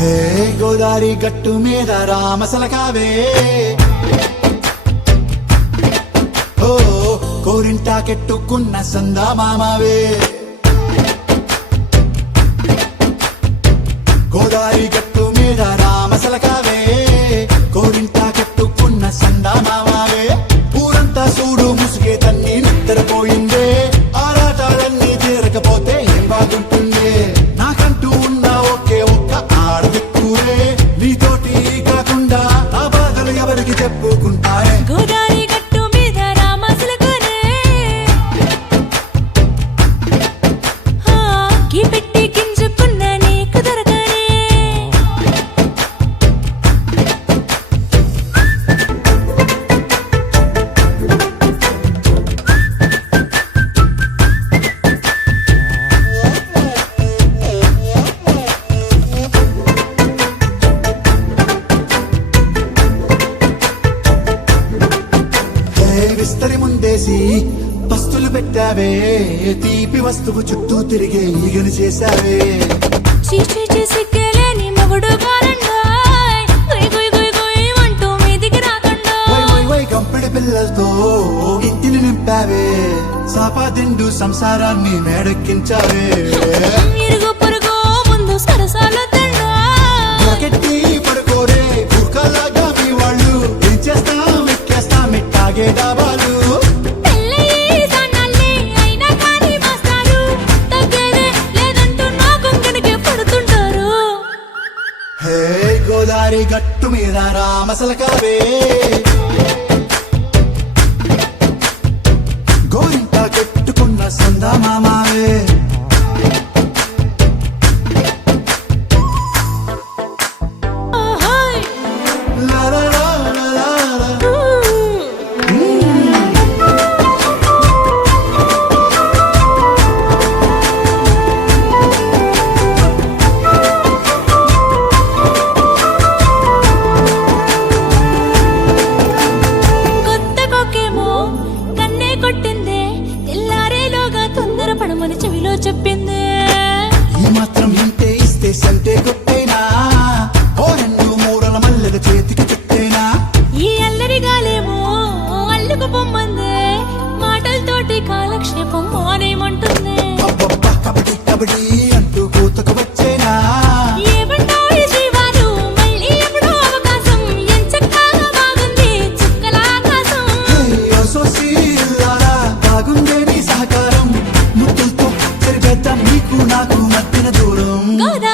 హే గోదారి గట్టు మీద రామసలకావే ఓ కోరింటాకెట్టుకున్న సందా మామావే గోదారి గట్టు మీద రామసలకావే కోరింటాకెట్టుకున్న సందా మామావే ఊరంతా చూడు ముసుగే తన్ని నిద్రపోయిందే ఆరాటాలన్నీ తీరకపోతే ఏం బాగుంటుందే నాకంటూ ఉన్న ఒకే ఒక్క ఆడదిక్కురే నీతోటి కాకుండా నా బాధలు ఎవరికి చెప్పుకుంటారే గోదారి గట్టు మీద రామసలకనే కి పెట్టి గింజుకున్న నీకు దొరకనే విస్తరి ముందేసి పస్తులు పెట్టావే తీపి వస్తువు చుట్టూ తిరిగే ఈగలు చేశావే చీచీ సిగ్గలేని మొగుడు గారండాయ్ గుయ్ గుయ్ గుయ్ గుయ్ అంటూ మీదికి రాకండాయ్ వై వై వై గంపెడి పిల్లలతో ఇంటిని నింపావే సాపాదిండు సంసారాన్ని మేడెక్కించావే ఇరుగు పొరుగు ముందు సరసాలు గట్టి పడుకోరే కుక్కలాగా మీ వాళ్ళు ఏం చేస్తాం ఎక్కేస్తాం ఎట్టాగే డాబాలు హే గోదారి గట్టు మీద రామసలకావే గోరింటా కట్టుకున్న సందా మామావే లా లా లా లా లా లా. కొత్త కొక్కేమో కన్నే కొట్టిందే తెల్లారేలోగా తొందర పడమని చెవిలో చెప్పిందే ఈ మాత్రం ఇంటే ఇస్తే సంటే కొట్టేనా ఓ రెండు మూడల మల్లెల చేతికి చుట్టేనా ఈ అల్లరి గాలేమో అల్లుకు పొమ్మందే మాటలతోటి కాలక్షేపం మానేమంటుంది అబ్బబ్బా కబడ్డీ కబడ్డీ అంటూ కూతకు వచ్చేనా ఏమంటాయి జీవాలు మళ్ళీ ఎప్పుడో అవకాశం ఎంచక్కా బాగుంది చుక్కల ఆకాశం సోసీలారా బాగుందే నీ సహకారం ముద్దులతో సరిపెద్దాం నీకు నాకు మధ్యన దూరం గోదారి